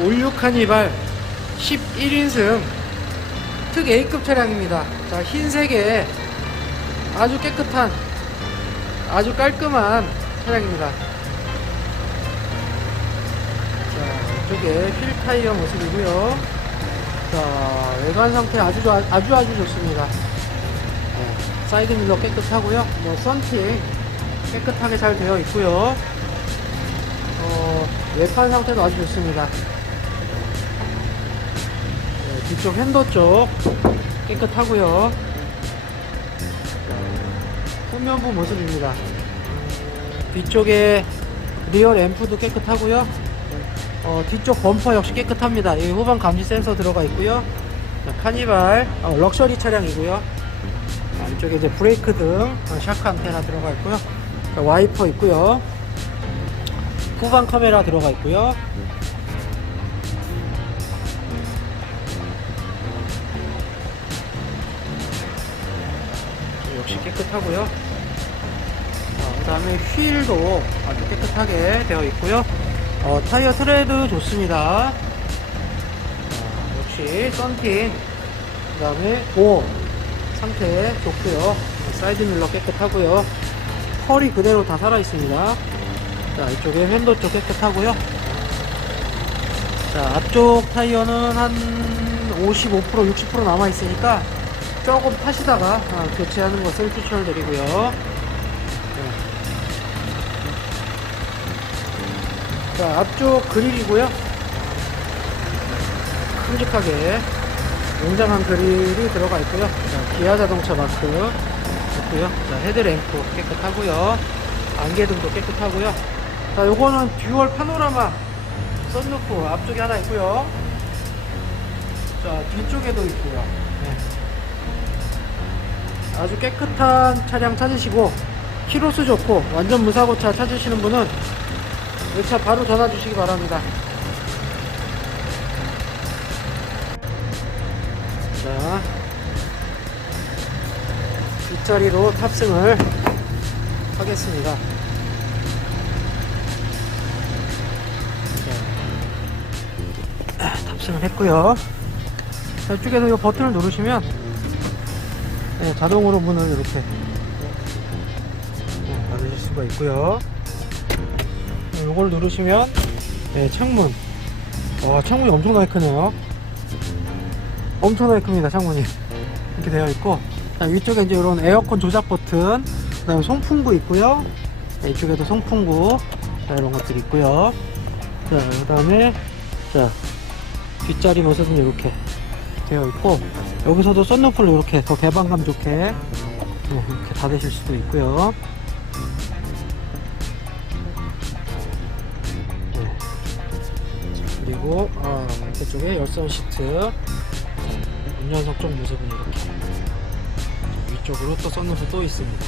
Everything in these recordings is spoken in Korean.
올류 카니발 11인승 특 A급 차량입니다. 자, 흰색에 아주 깨끗한, 아주 깔끔한 차량입니다. 자, 이쪽에 휠 타이어 모습이고요. 자, 외관 상태 아주 아주 아주 좋습니다. 네, 사이드 밀러 깨끗하고요. 뭐 썬팅 깨끗하게 잘 되어 있고요. 어, 외판 상태도 아주 좋습니다. 네, 뒤쪽 핸더 쪽 깨끗하고요. 후면부 모습입니다. 뒤쪽에 리어 램프도 깨끗하고요. 어, 뒤쪽 범퍼 역시 깨끗합니다. 여기 후방 감지 센서 들어가 있고요. 자, 카니발 어, 럭셔리 차량이고요. 아, 이쪽에 이제 브레이크 등 어, 샤크 안테나 들어가 있고요. 자, 와이퍼 있고요. 후방 카메라 들어가 있고요. 역시 깨끗하고요. 그 다음에 휠도 아주 깨끗하게 되어 있고요. 어, 타이어 트레드 좋습니다. 자, 역시 썬팅, 그 다음에 보험 상태 좋고요. 사이드 밀러 깨끗하고요. 펄이 그대로 다 살아 있습니다. 자, 이쪽에 핸드 쪽 깨끗하고요. 자, 앞쪽 타이어는 한 55%, 60% 남아 있으니까 조금 타시다가 아, 교체하는 것을 추천드리고요. 네. 자, 앞쪽 그릴이고요. 큼직하게 웅장한 그릴이 들어가 있고요. 자, 기아 자동차 마크 있고요. 자, 헤드램프 깨끗하고요. 안개등도 깨끗하고요. 자, 요거는 듀얼 파노라마 썬루프 앞쪽에 하나 있고요. 자, 뒤쪽에도 있고요. 네. 아주 깨끗한 차량 찾으시고 키로수 좋고 완전 무사고차 찾으시는 분은 이 차 바로 전화 주시기 바랍니다. 자, 뒷자리로 탑승을 하겠습니다. 자, 아, 탑승을 했고요. 자, 이쪽에서 이 버튼을 누르시면 네, 자동으로 문을 이렇게 네, 닫으실 수가 있고요. 이걸 누르시면 네, 창문. 와, 창문이 엄청나게 크네요. 엄청나게 큽니다, 창문이. 이렇게 되어 있고. 자, 위쪽에 이제 이런 에어컨 조작 버튼, 그 다음에 송풍구 있고요. 자, 이쪽에도 송풍구, 자, 이런 것들이 있고요. 자, 그 다음에, 자, 뒷자리 모습은 이렇게 되어 있고, 여기서도 썬루프를 이렇게 더 개방감 좋게, 네, 이렇게 닫으실 수도 있고요. 네. 그리고 어, 밑에 쪽에 열선 시트 운전석 쪽 모습은 이렇게 위쪽으로 또 썬루프 또 있습니다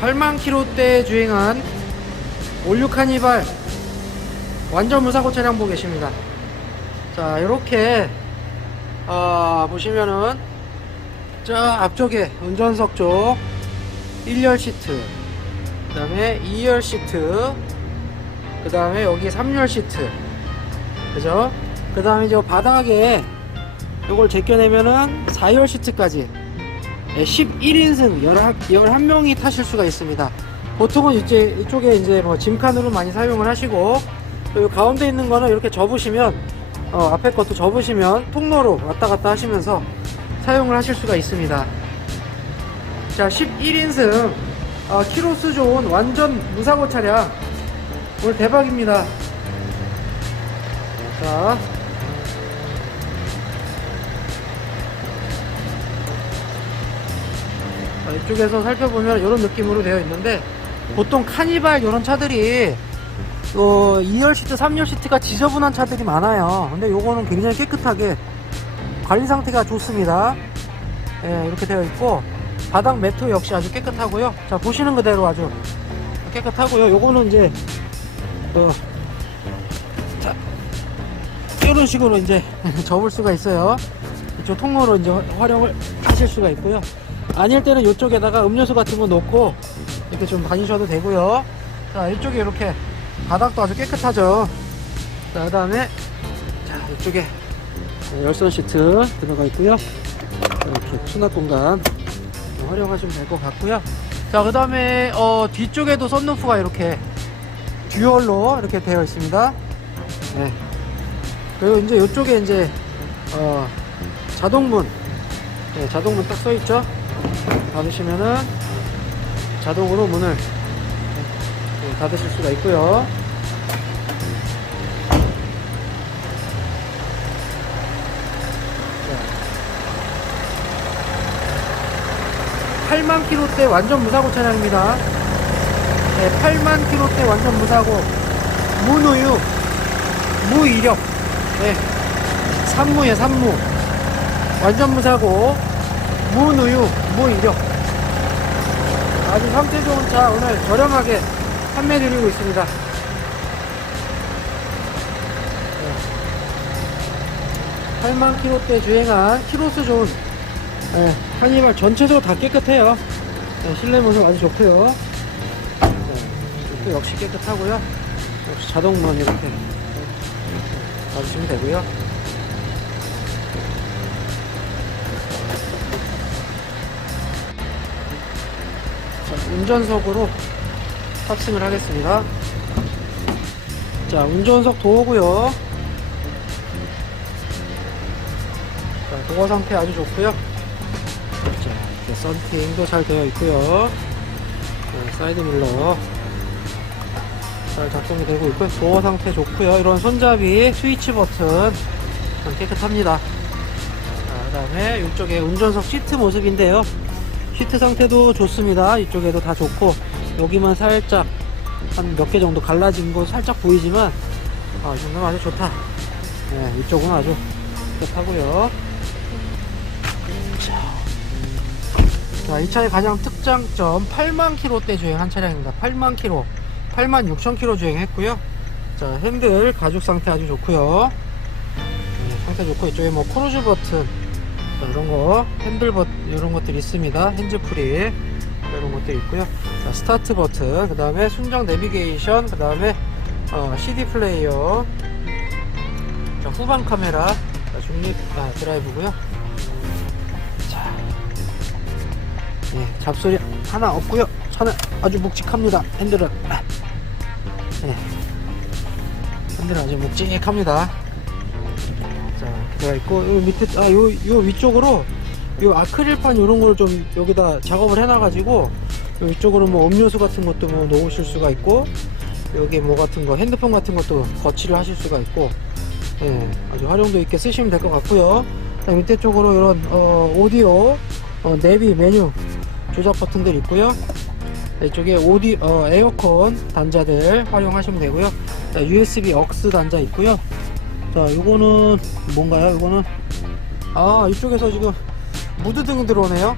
8만 킬로대 주행한 올류 카니발 완전 무사고 차량 보고 계십니다 자 이렇게 어, 보시면은 저 앞쪽에 운전석 쪽 1열 시트 그 다음에 2열 시트 그 다음에 여기 3열 시트. 그죠? 그 다음에 저 바닥에 이걸 제껴내면은 4열 시트까지. 11인승 11명이 타실 수가 있습니다. 보통은 이제 이쪽에 이제 뭐 짐칸으로 많이 사용을 하시고 또 가운데 있는 거는 이렇게 접으시면 어, 앞에 것도 접으시면 통로로 왔다 갔다 하시면서 사용을 하실 수가 있습니다. 자 11인승. 어, 키로수 좋은 완전 무사고 차량. 오늘 대박입니다. 자. 자, 이쪽에서 살펴보면 이런 느낌으로 되어 있는데 보통 카니발 이런 차들이 어, 2열 시트, 3열 시트가 지저분한 차들이 많아요. 근데 요거는 굉장히 깨끗하게 관리 상태가 좋습니다. 예, 이렇게 되어 있고 바닥 매트 역시 아주 깨끗하고요. 자 보시는 그대로 아주 깨끗하고요. 요거는 이제 어, 자 이런 식으로 이제 접을 수가 있어요. 이쪽 통로로 이제 활용을 하실 수가 있고요. 아닐 때는 이쪽에다가 음료수 같은 거 놓고 이렇게 좀 다니셔도 되고요. 자 이쪽에 이렇게 바닥도 아주 깨끗하죠. 자, 그 다음에, 자, 이쪽에 열선 시트 들어가 있고요. 이렇게 수납 공간 활용하시면 될 것 같고요. 자, 그 다음에, 어, 뒤쪽에도 썬루프가 이렇게 듀얼로 이렇게 되어 있습니다. 네. 그리고 이제 이쪽에 이제, 어, 자동문, 네, 자동문 딱 써 있죠? 닫으시면은 자동으로 문을 네, 닫으실 수가 있고요. 8만 킬로대 완전 무사고 차량입니다. 네, 8만 킬로대 완전 무사고. 무누유 무이력. 네, 산무에 산무. 완전 무사고. 무누유 무이력. 아주 상태 좋은 차 오늘 저렴하게 판매 드리고 있습니다. 네. 8만 킬로대 주행한 키로수 좋은 네, 카니발 전체적으로 다 깨끗해요. 네, 실내 모습 아주 좋고요. 네, 역시 깨끗하고요. 역시 자동문 이렇게 봐주시면 되고요. 자, 운전석으로 탑승을 하겠습니다. 자, 운전석 도어고요. 자, 도어 상태 아주 좋고요. 자, 이렇게 썬팅도 잘 되어 있고요. 자, 사이드 밀러 잘 작동이 되고 있고요. 도어 상태 좋고요. 이런 손잡이 스위치 버튼 참 깨끗합니다. 자, 그다음에 이쪽에 운전석 시트 모습인데요. 시트 상태도 좋습니다. 이쪽에도 다 좋고 여기만 살짝 한 몇 개 정도 갈라진 거 살짝 보이지만 아, 이 정도는 아주 좋다. 네, 이쪽은 아주 깨끗하고요. 자, 이 차의 가장 특장점 8만 킬로대 주행한 차량입니다. 8만 킬로, 8만 6천 킬로 주행했고요. 자, 핸들 가죽 상태 아주 좋고요. 네, 상태 좋고 이쪽에 뭐 크루즈 버튼 자, 이런 거 핸들 버튼 이런 것들이 있습니다. 핸즈 프리 이런 것들이 있고요. 자, 스타트 버튼, 그 다음에 순정 내비게이션, 그 다음에 어, CD 플레이어, 자, 후방 카메라, 자, 중립 아, 드라이브고요. 자, 네, 잡소리 하나 없고요. 차는 아주 묵직합니다. 핸들은 아, 네, 핸들은 아주 묵직합니다. 자, 이렇게 들어가 있고 요 밑에 아요 요 위쪽으로 요 아크릴판 요런 걸 좀 여기다 작업을 해놔가지고 요 위쪽으로 뭐 음료수 같은 것도 뭐 놓으실 수가 있고 여기 뭐 같은 거 핸드폰 같은 것도 거치를 하실 수가 있고 예, 아주 활용도 있게 쓰시면 될 것 같고요. 밑에 쪽으로 이런 어, 오디오 어, 내비 메뉴 조작 버튼들 있고요. 자, 이쪽에 오디 어, 에어컨 단자들 활용하시면 되고요. 자, USB 억스 단자 있고요. 자, 요거는 뭔가요? 요거는 아 이쪽에서 지금 무드등 들어오네요.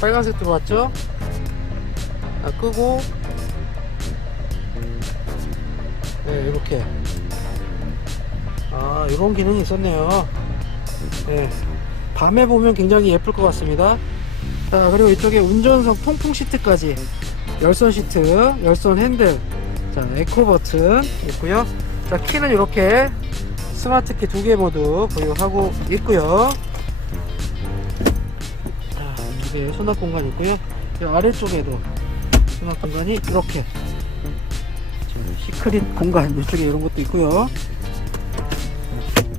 빨간색 들어왔죠? 자, 끄고 네, 이렇게 아 이런 기능이 있었네요. 네, 밤에 보면 굉장히 예쁠 것 같습니다. 자 그리고 이쪽에 운전석 통풍 시트까지 열선 시트, 열선 핸들, 자 에코 버튼 있고요. 자 키는 이렇게 스마트 키 두 개 모두 보유하고 있고요. 자 이게 수납 공간 있고요. 이 아래쪽에도 수납 공간이 이렇게. 자, 시크릿 공간 이쪽에 이런 것도 있고요.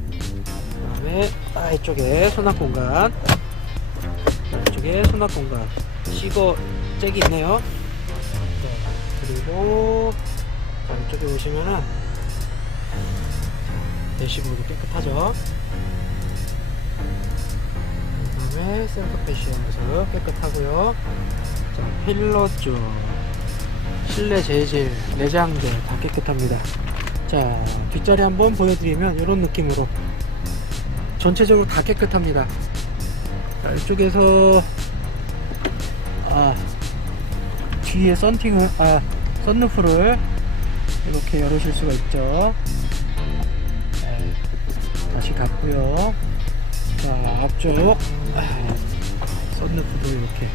그 다음에 아 이쪽에 수납 공간. 이쪽에 수납 공간. 시거 잭이 있네요. 네, 그리고 자, 이쪽에 보시면은 대시보드 깨끗하죠? 그 다음에 모습 깨끗하고요. 자, 필러 쪽 실내 재질 내장재 다 깨끗합니다. 자 뒷자리 한번 보여드리면 이런 느낌으로 전체적으로 다 깨끗합니다. 자, 이쪽에서 아 뒤에 썬팅을 아 썬루프를 이렇게 열으실 수가 있죠. 네, 다시 닫고요. 자 앞쪽 아, 썬루프도 이렇게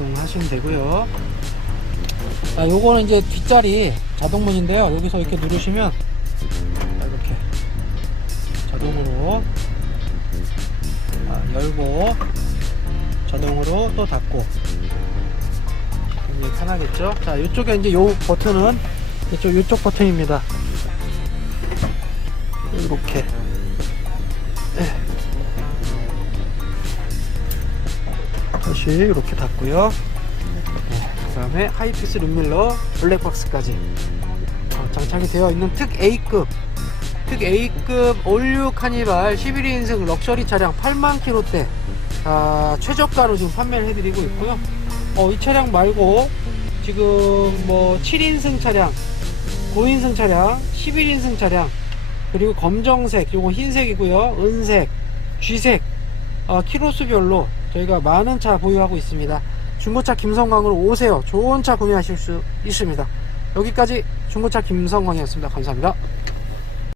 네, 작동하시면 되고요 자, 요거는 이제 뒷자리 자동문인데요. 여기서 이렇게 누르시면 자, 이렇게 자동으로 아, 열고 자동으로 또 닫고 굉장히 편하겠죠? 자, 이쪽에 이제 요 버튼은 이쪽 이쪽 버튼입니다. 이렇게 다시 이렇게 닫고요. 그 다음에 하이피스 룸밀러 블랙박스까지 어, 장착이 되어 있는 특 A급 특 A급 올류 카니발 11인승 럭셔리 차량 8만 킬로대 아, 최저가로 지금 판매를 해드리고 있고요. 어, 이 차량 말고 지금 뭐 7인승 차량, 9인승 차량, 11인승 차량 그리고 검정색, 요거 흰색이고요. 은색, 쥐색 어, 키로수별로 저희가 많은 차 보유하고 있습니다. 중고차 김성광으로 오세요. 좋은 차 구매하실 수 있습니다. 여기까지 중고차 김성광이었습니다. 감사합니다.